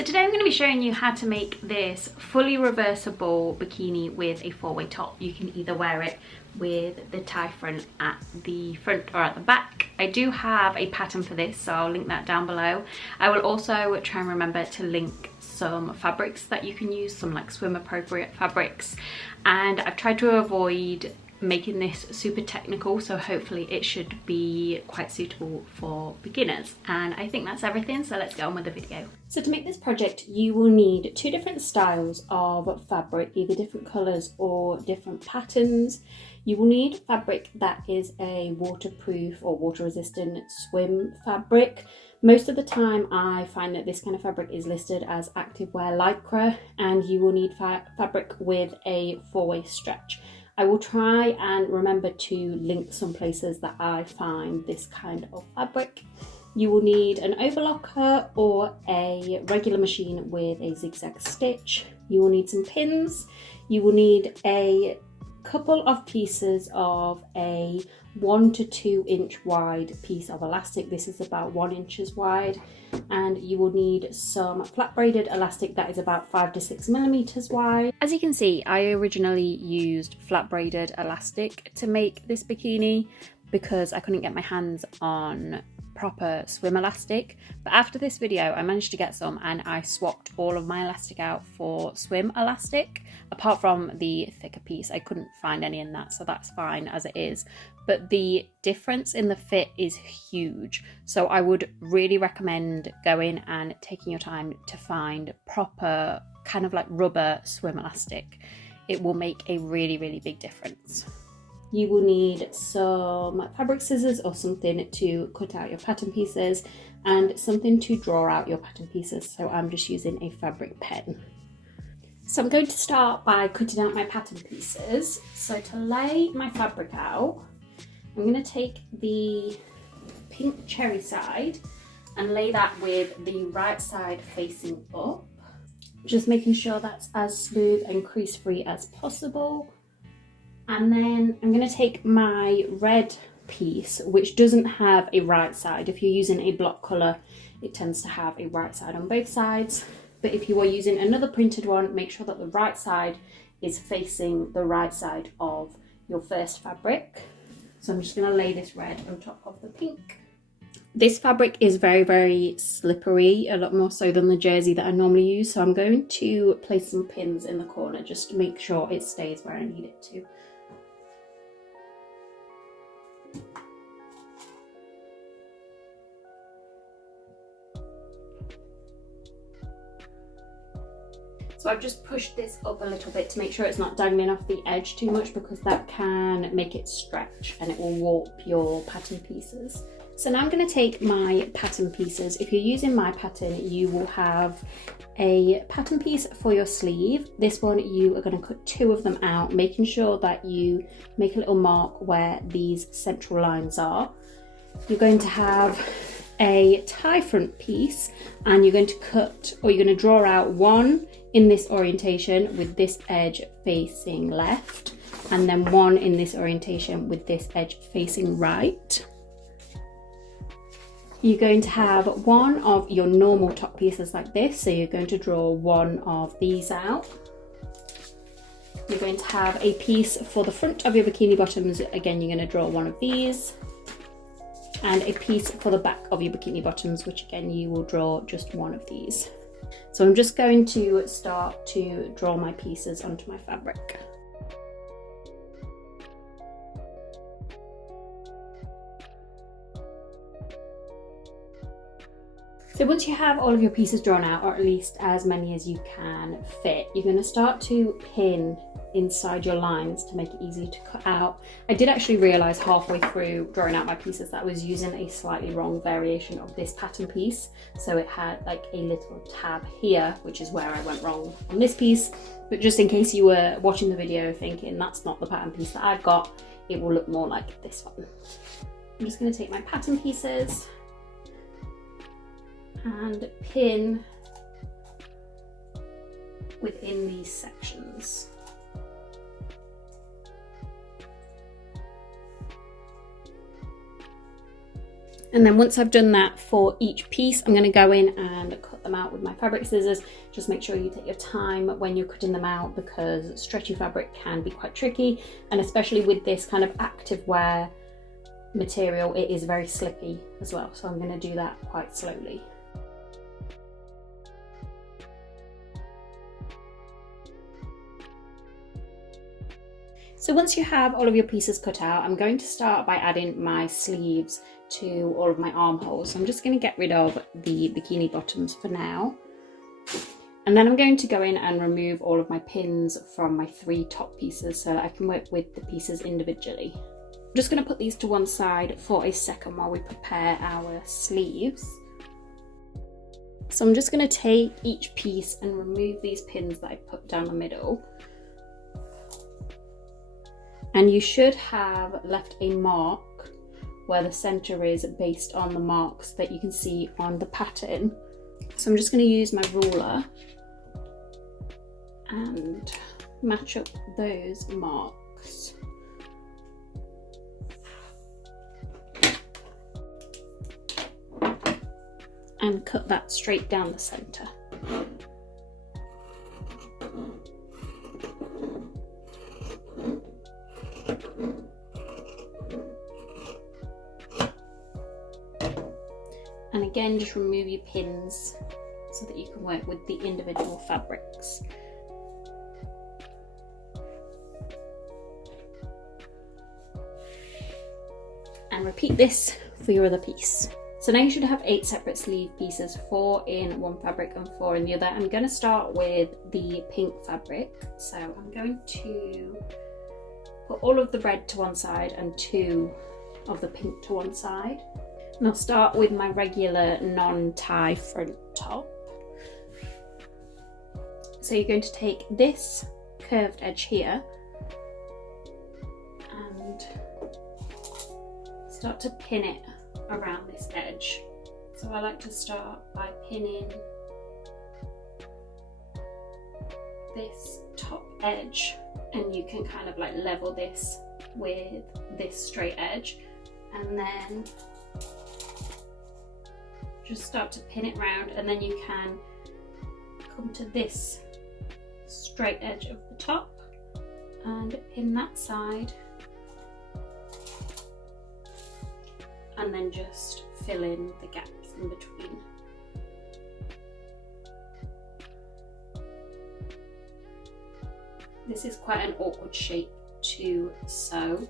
So today I'm going to be showing you how to make this fully reversible bikini with a four-way top. You can either wear it with the tie front at the front or at the back. I do have a pattern for this, so I'll link that down below. I will also try and remember to link some fabrics that you can use, some like swim appropriate fabrics, and I've tried to avoid making this super technical, so hopefully it should be quite suitable for beginners. And I think that's everything, so let's get on with the video. So to make this project you will need two different styles of fabric, either different colours or different patterns. You will need fabric that is a waterproof or water resistant swim fabric. Most of the time I find that this kind of fabric is listed as activewear lycra, and you will need fabric with a four-way stretch. I will try and remember to link some places that I find this kind of fabric. You will need an overlocker or a regular machine with a zigzag stitch. You will need some pins. You will need a couple of pieces of a 1 to 2 inch wide piece of elastic. This is about 1 inch wide, and you will need some flat braided elastic that is about 5 to 6 millimeters wide. As you can see, I originally used flat braided elastic to make this bikini because I couldn't get my hands on proper swim elastic, but after this video I managed to get some and I swapped all of my elastic out for swim elastic. Apart from the thicker piece, I couldn't find any in that, so that's fine as it is, but the difference in the fit is huge, so I would really recommend going and taking your time to find proper kind of like rubber swim elastic. It will make a really big difference. You will need some fabric scissors or something to cut out your pattern pieces, and something to draw out your pattern pieces, so I'm just using a fabric pen. So I'm going to start by cutting out my pattern pieces. So to lay my fabric out, I'm going to take the pink cherry side and lay that with the right side facing up, just making sure that's as smooth and crease free as possible. And then I'm going to take my red piece, which doesn't have a right side. If you're using a block colour, it tends to have a right side on both sides. But if you are using another printed one, make sure that the right side is facing the right side of your first fabric. So I'm just going to lay this red on top of the pink. This fabric is very slippery, a lot more so than the jersey that I normally use. So I'm going to place some pins in the corner just to make sure it stays where I need it to. So I've just pushed this up a little bit to make sure it's not dangling off the edge too much, because that can make it stretch and it will warp your pattern pieces. So now I'm going to take my pattern pieces. If you're using my pattern, you will have a pattern piece for your sleeve. This one you are going to cut 2 of them out, making sure that you make a little mark where these central lines are. You're going to have a tie front piece, and you're going to cut, or you're going to draw out one in this orientation with this edge facing left, and then one in this orientation with this edge facing right. You're going to have one of your normal top pieces like this, so you're going to draw one of these out. You're going to have a piece for the front of your bikini bottoms. Again, you're going to draw one of these, and a piece for the back of your bikini bottoms, which again you will draw just one of these. So I'm just going to start to draw my pieces onto my fabric. So once you have all of your pieces drawn out, or at least as many as you can fit, you're going to start to pin inside your lines to make it easier to cut out. I did actually realise halfway through drawing out my pieces that I was using a slightly wrong variation of this pattern piece. So it had like a little tab here, which is where I went wrong on this piece. But just in case you were watching the video thinking that's not the pattern piece that I've got, it will look more like this one. I'm just going to take my pattern pieces and pin within these sections. And then once I've done that for each piece, I'm going to go in and cut them them out with my fabric scissors. Just make sure you take your time when you're cutting them out, because stretchy fabric can be quite tricky, and especially with this kind of active wear material, it is very slippy as well. So I'm going to do that quite slowly. So once you have all of your pieces cut out, I'm going to start by adding my sleeves to all of my armholes. So I'm just going to get rid of the bikini bottoms for now. And then I'm going to go in and remove all of my pins from my 3 top pieces so that I can work with the pieces individually. I'm just going to put these to one side for a second while we prepare our sleeves. So I'm just going to take each piece and remove these pins that I put down the middle. And you should have left a mark where the center is based on the marks that you can see on the pattern. So I'm just going to use my ruler and match up those marks. And cut that straight down the center. And again, just remove your pins so that you can work with the individual fabrics. And repeat this for your other piece. So now you should have 8 separate sleeve pieces, 4 in one fabric and 4 in the other. I'm going to start with the pink fabric. So I'm going to put all of the red to one side and 2 of the pink to one side. And I'll start with my regular non-tie front top. So you're going to take this curved edge here and start to pin it around this edge. So I like to start by pinning this top edge, and you can kind of like level this with this straight edge, and then just start to pin it round, and then you can come to this straight edge of the top and pin that side, and then just fill in the gaps in between. This is quite an awkward shape to sew,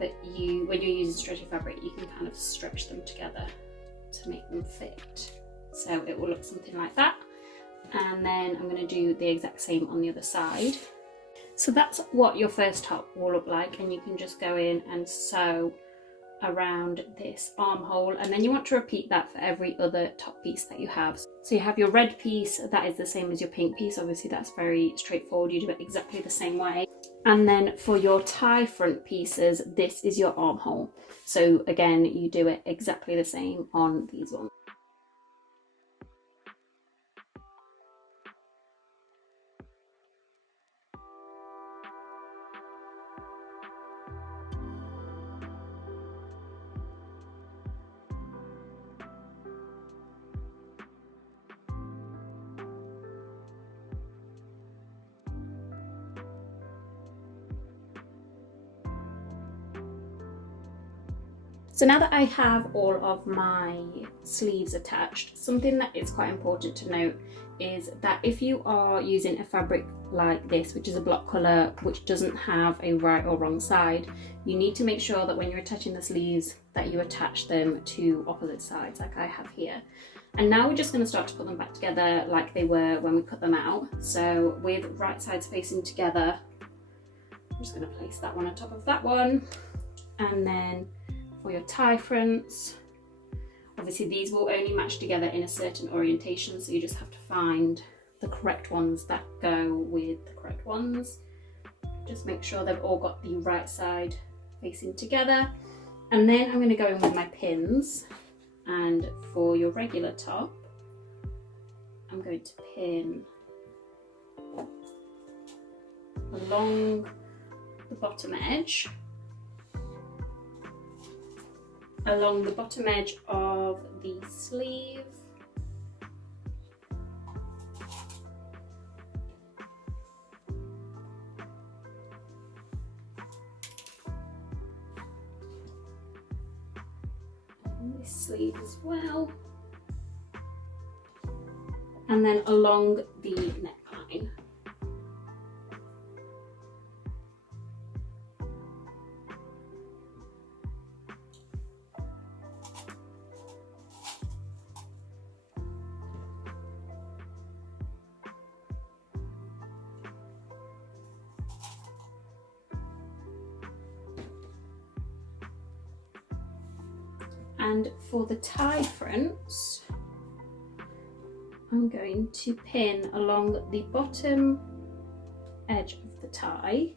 but when you're using stretchy fabric, you can kind of stretch them together to make them fit. So it will look something like that. And then I'm going to do the exact same on the other side. So that's what your first top will look like, and you can just go in and sew around this armhole, and then you want to repeat that for every other top piece that you have. So you have your red piece, that is the same as your pink piece. Obviously that's very straightforward, you do it exactly the same way. And then for your tie front pieces, this is your armhole. So again, you do it exactly the same on these ones. So now that I have all of my sleeves attached, something that is quite important to note is that if you are using a fabric like this, which is a block colour, which doesn't have a right or wrong side, you need to make sure that when you're attaching the sleeves that you attach them to opposite sides like I have here. And now we're just going to start to put them back together like they were when we cut them out. So with right sides facing together, I'm just going to place that one on top of that one, and then for your tie fronts, obviously these will only match together in a certain orientation, so you just have to find the correct ones that go with the correct ones. Just make sure they've all got the right side facing together. And then I'm going to go in with my pins, and for your regular top I'm going to pin along the bottom edge, along the bottom edge of the sleeve, this sleeve as well. And then along the neckline. And for the tie fronts, I'm going to pin along the bottom edge of the tie.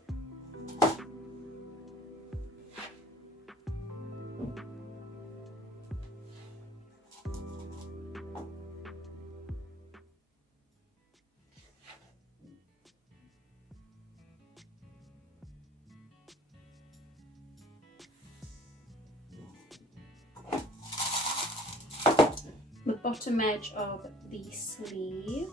The bottom edge of the sleeve,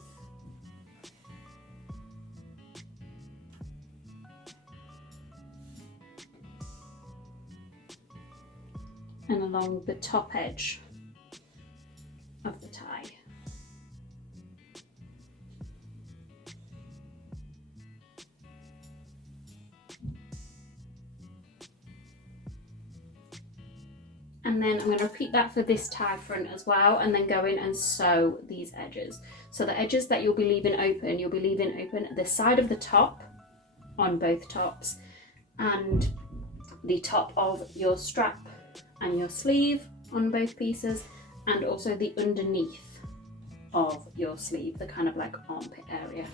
and along the top edge of the tie. And then I'm going to repeat that for this tie front as well, and then go in and sew these edges. So the edges that you'll be leaving open, you'll be leaving open the side of the top on both tops, and the top of your strap and your sleeve on both pieces, and also the underneath of your sleeve, the kind of like armpit area.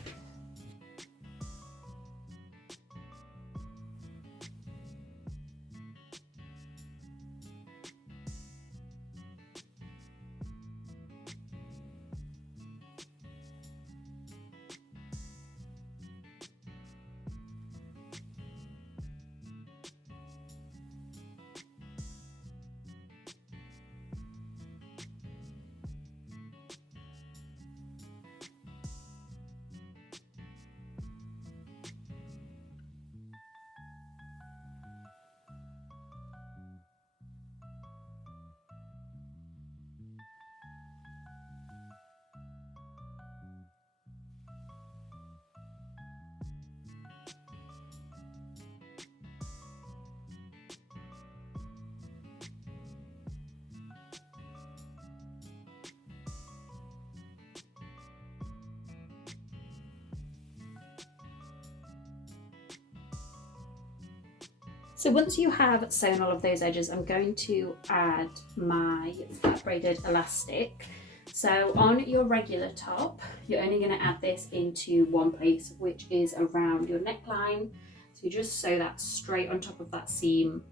So once you have sewn all of those edges, I'm going to add my flat braided elastic. So on your regular top, you're only going to add this into one place, which is around your neckline. So you just sew that straight on top of that seam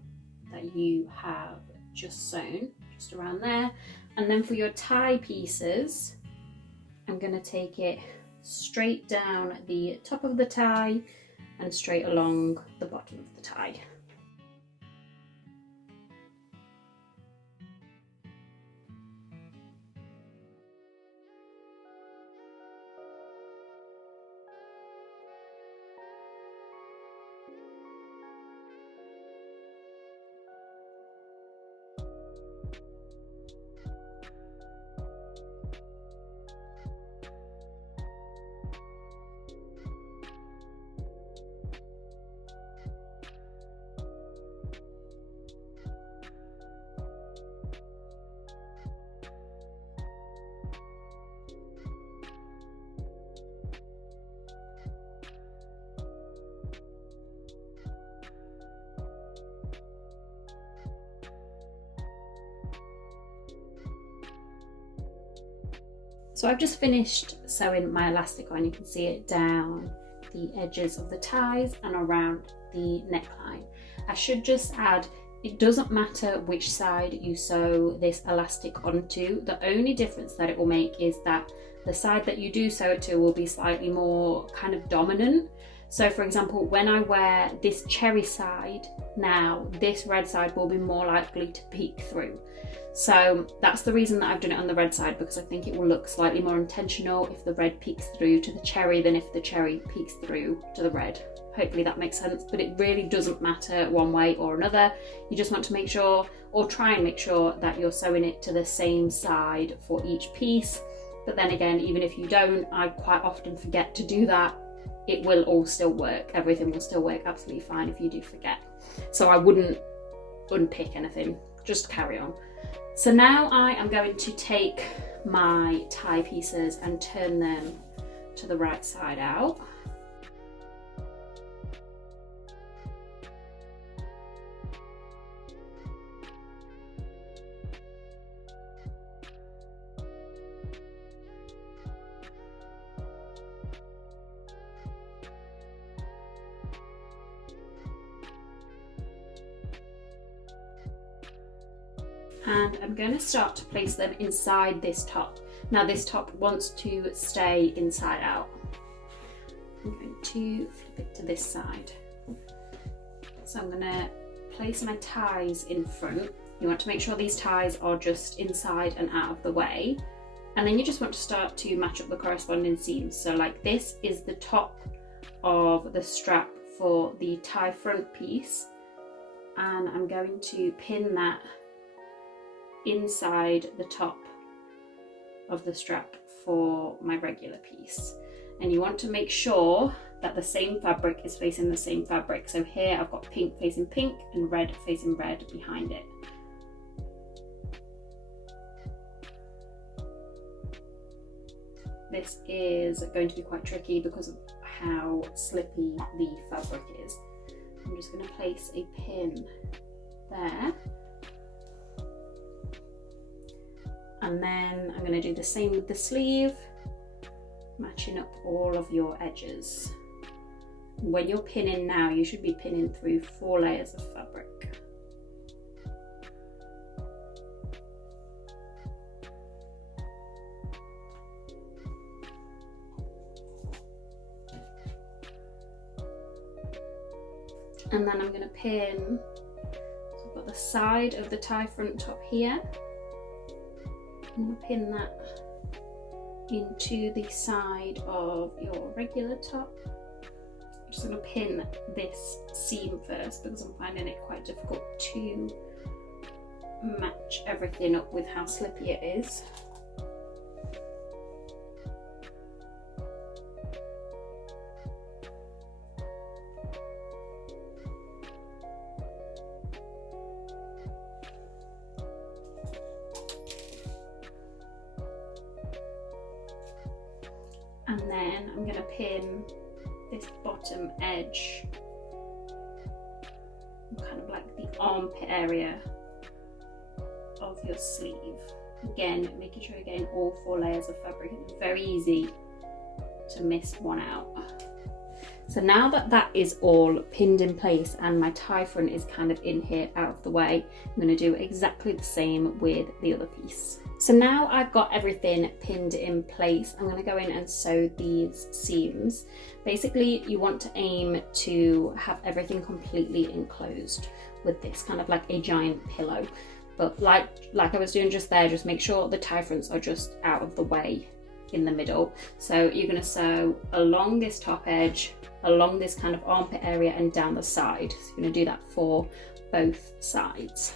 that you have just sewn, just around there. And then for your tie pieces, I'm going to take it straight down the top of the tie and straight along the bottom of the tie. So I've just finished sewing my elastic on. You can see it down the edges of the ties and around the neckline. I should just add, it doesn't matter which side you sew this elastic onto. The only difference that it will make is that the side that you do sew it to will be slightly more kind of dominant. So for example, when I wear this cherry side now, this red side will be more likely to peek through. So that's the reason that I've done it on the red side, because I think it will look slightly more intentional if the red peeks through to the cherry than if the cherry peeks through to the red. Hopefully that makes sense, but it really doesn't matter one way or another. You just want to make sure, or try and make sure, that you're sewing it to the same side for each piece. But then again, even if you don't, I quite often forget to do that. It will all still work. Everything will still work absolutely fine if you do forget. So I wouldn't unpick anything, just carry on. So now I am going to take my tie pieces and turn them to the right side out. And I'm going to start to place them inside this top. Now this top wants to stay inside out. I'm going to flip it to this side. So I'm going to place my ties in front. You want to make sure these ties are just inside and out of the way. And then you just want to start to match up the corresponding seams. So like this is the top of the strap for the tie front piece. And I'm going to pin that inside the top of the strap for my regular piece. And you want to make sure that the same fabric is facing the same fabric. So here I've got pink facing pink and red facing red behind it. This is going to be quite tricky because of how slippy the fabric is. I'm just going to place a pin there. And then I'm going to do the same with the sleeve, matching up all of your edges. When you're pinning now, you should be pinning through 4 layers of fabric. And then I'm going to pin, so I've got the side of the tie front top here. I'm going to pin that into the side of your regular top. I'm just going to pin this seam first because I'm finding it quite difficult to match everything up with how slippy it is. And then I'm going to pin this bottom edge, kind of like the armpit area of your sleeve. Again, making sure you're getting all 4 layers of fabric. It's very easy to miss one out. So now that that is all pinned in place and my tie front is kind of in here out of the way, I'm going to do exactly the same with the other piece. So now I've got everything pinned in place, I'm going to go in and sew these seams. Basically, you want to aim to have everything completely enclosed with this, kind of like a giant pillow. But like I was doing just there, just make sure the tie fronts are just out of the way in the middle. So you're going to sew along this top edge, along this kind of armpit area and down the side. So you're going to do that for both sides.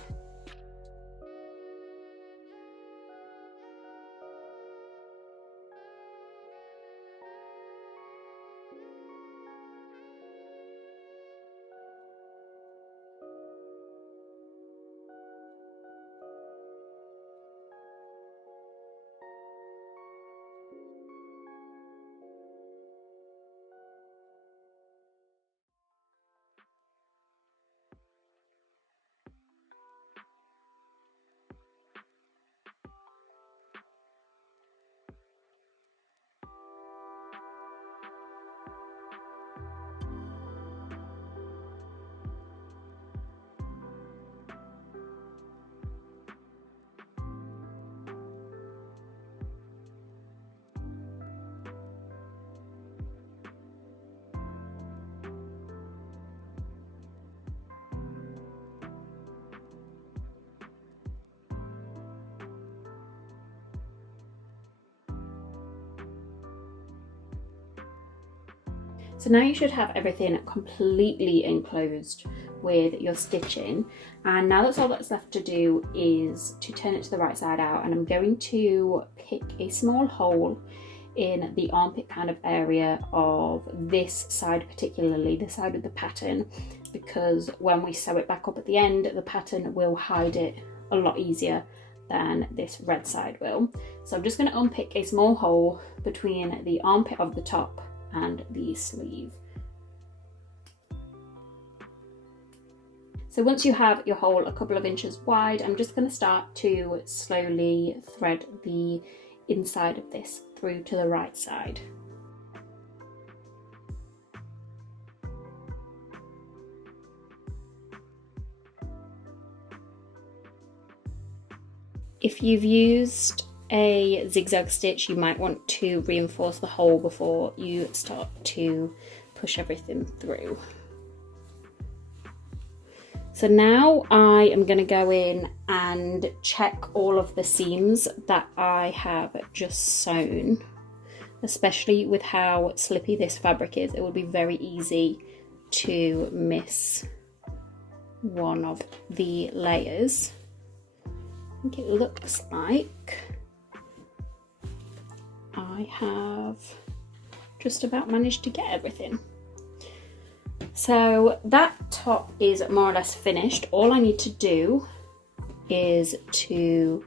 So now you should have everything completely enclosed with your stitching, and now that's all that's left to do is to turn it to the right side out, and I'm going to pick a small hole in the armpit kind of area of this side, particularly the side of the pattern, because when we sew it back up at the end, the pattern will hide it a lot easier than this red side will. So I'm just going to unpick a small hole between the armpit of the top and the sleeve. So once you have your hole a couple of inches wide, I'm just going to start to slowly thread the inside of this through to the right side. If you've used a zigzag stitch, you might want to reinforce the hole before you start to push everything through. So now I am going to go in and check all of the seams that I have just sewn, especially with how slippy this fabric is. It would be very easy to miss one of the layers. I think it looks like I have just about managed to get everything. So that top is more or less finished. All I need to do is to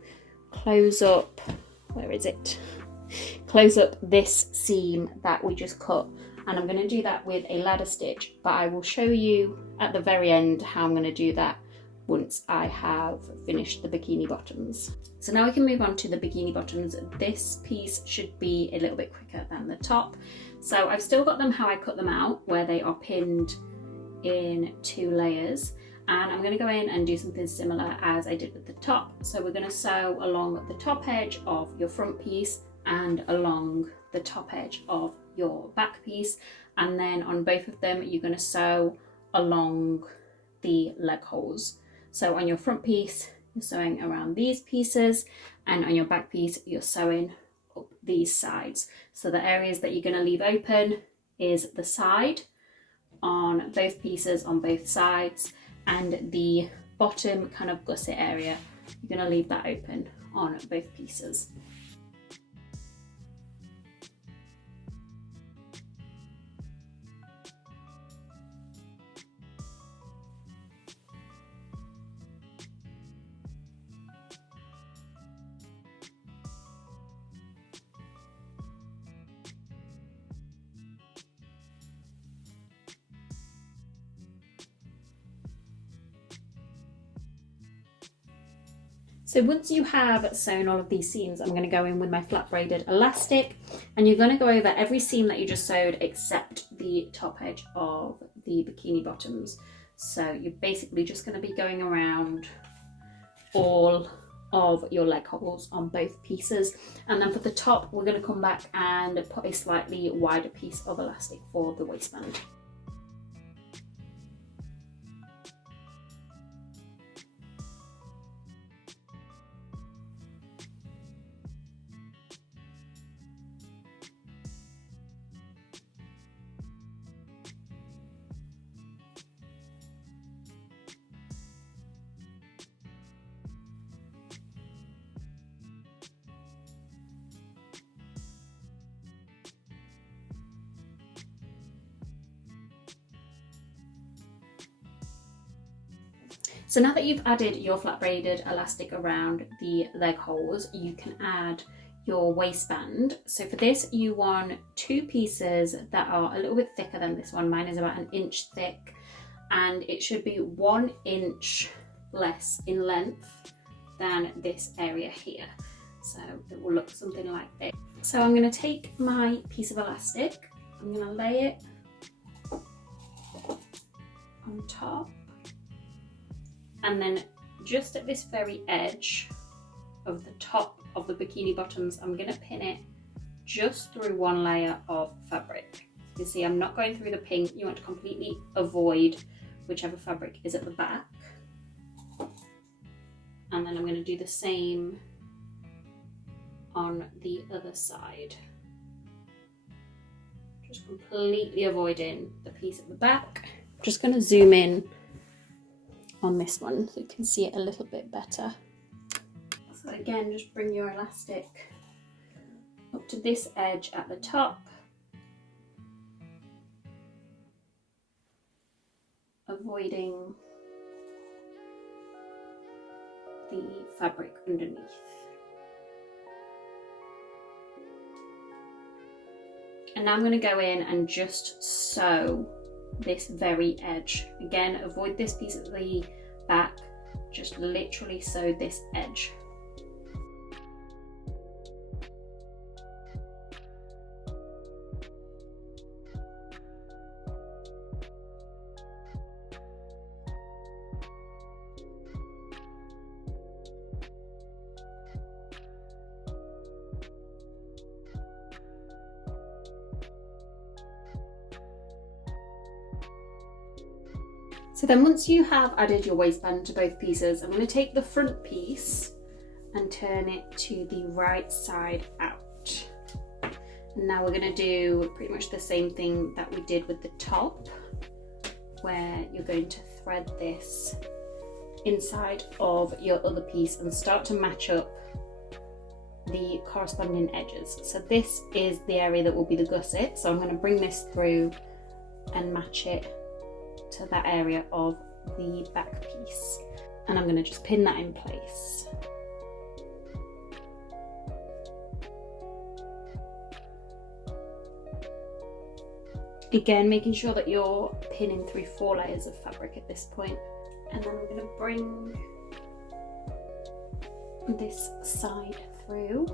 close up, where is it? Close up this seam that we just cut, and I'm going to do that with a ladder stitch, but I will show you at the very end how I'm going to do that once I have finished the bikini bottoms. So now we can move on to the bikini bottoms. This piece should be a little bit quicker than the top. So I've still got them how I cut them out, where they are pinned in 2 layers. And I'm going to go in and do something similar as I did with the top. So we're going to sew along the top edge of your front piece and along the top edge of your back piece. And then on both of them, you're going to sew along the leg holes. So on your front piece, you're sewing around these pieces, and on your back piece, you're sewing up these sides. So the areas that you're going to leave open is the side on both pieces on both sides, and the bottom kind of gusset area, you're going to leave that open on both pieces. So once you have sewn all of these seams, I'm going to go in with my flat braided elastic, and you're going to go over every seam that you just sewed except the top edge of the bikini bottoms. So you're basically just going to be going around all of your leg holes on both pieces. And then for the top, we're going to come back and put a slightly wider piece of elastic for the waistband. So now that you've added your flat braided elastic around the leg holes, you can add your waistband. So for this, you want 2 pieces that are a little bit thicker than this one. Mine is about 1 inch thick, and it should be 1 inch less in length than this area here. So it will look something like this. So I'm going to take my piece of elastic, I'm going to lay it on top, and then just at this very edge of the top of the bikini bottoms, I'm going to pin it just through 1 layer of fabric. You see, I'm not going through the pink. You want to completely avoid whichever fabric is at the back. And then I'm going to do the same on the other side. just completely avoiding the piece at the back. I'm just going to zoom in on this one so you can see it a little bit better. So again, just bring your elastic up to this edge at the top, avoiding the fabric underneath. And now I'm going to go in and just sew this very edge. Again, avoid this piece at the back, just literally sew this edge. So then once you have added your waistband to both pieces, I'm going to take the front piece and turn it to the right side out. And now we're going to do pretty much the same thing that we did with the top, where you're going to thread this inside of your other piece and start to match up the corresponding edges. So this is the area that will be the gusset. So I'm going to bring this through and match it to that area of the back piece, and I'm going to just pin that in place. Again, making sure that you're pinning through 4 layers of fabric at this point. And then I'm going to bring this side through.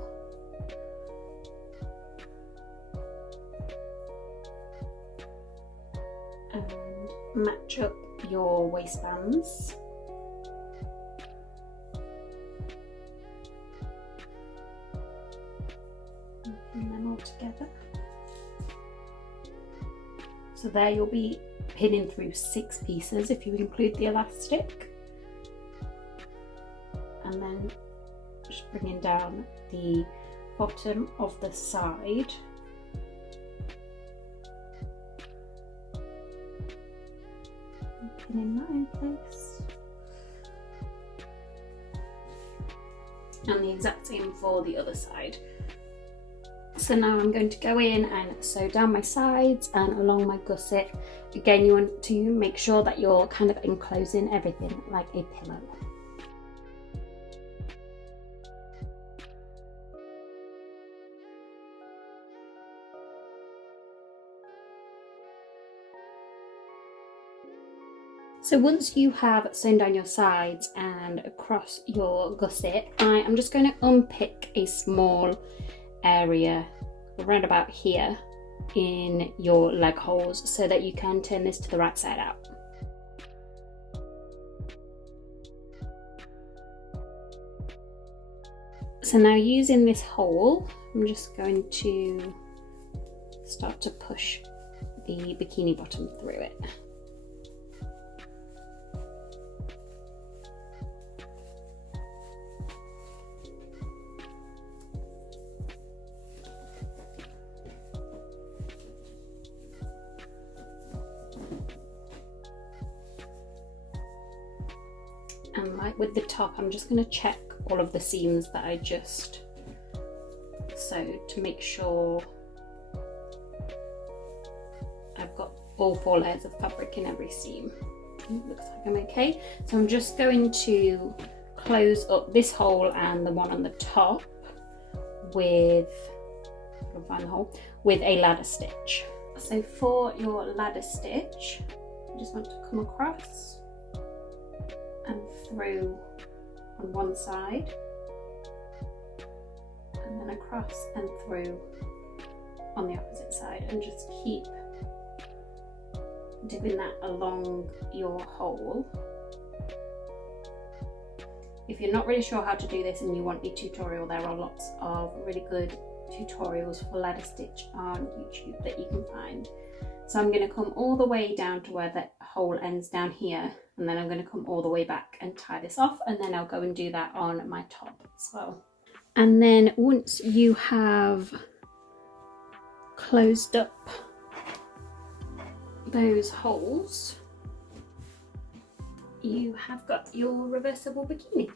And match up your waistbands. Pin them all together. So there you'll be pinning through 6 pieces if you include the elastic. And then just bringing down the bottom of the side. Pinning that in place. And the exact same for the other side. So now I'm going to go in and sew down my sides and along my gusset. Again, you want to make sure that you're kind of enclosing everything like a pillow. So once you have sewn down your sides and across your gusset, I am just going to unpick a small area around about here in your leg holes so that you can turn this to the right side out. So now using this hole, I'm just going to start to push the bikini bottom through it. And like with the top, I'm just going to check all of the seams that I just sewed to make sure I've got all 4 layers of fabric in every seam. It looks like I'm okay. So I'm just going to close up this hole and the one on the top with, with a ladder stitch. So for your ladder stitch, you just want to come across and through on one side, and then across and through on the opposite side, and just keep doing that along your hole. If you're not really sure how to do this and you want a tutorial, there are lots of really good tutorials for ladder stitch on YouTube that you can find. So I'm going to come all the way down to where the hole ends down here, and then I'm going to come all the way back and tie this off, and then I'll go and do that on my top as well. And then once you have closed up those holes, you have got your reversible bikini.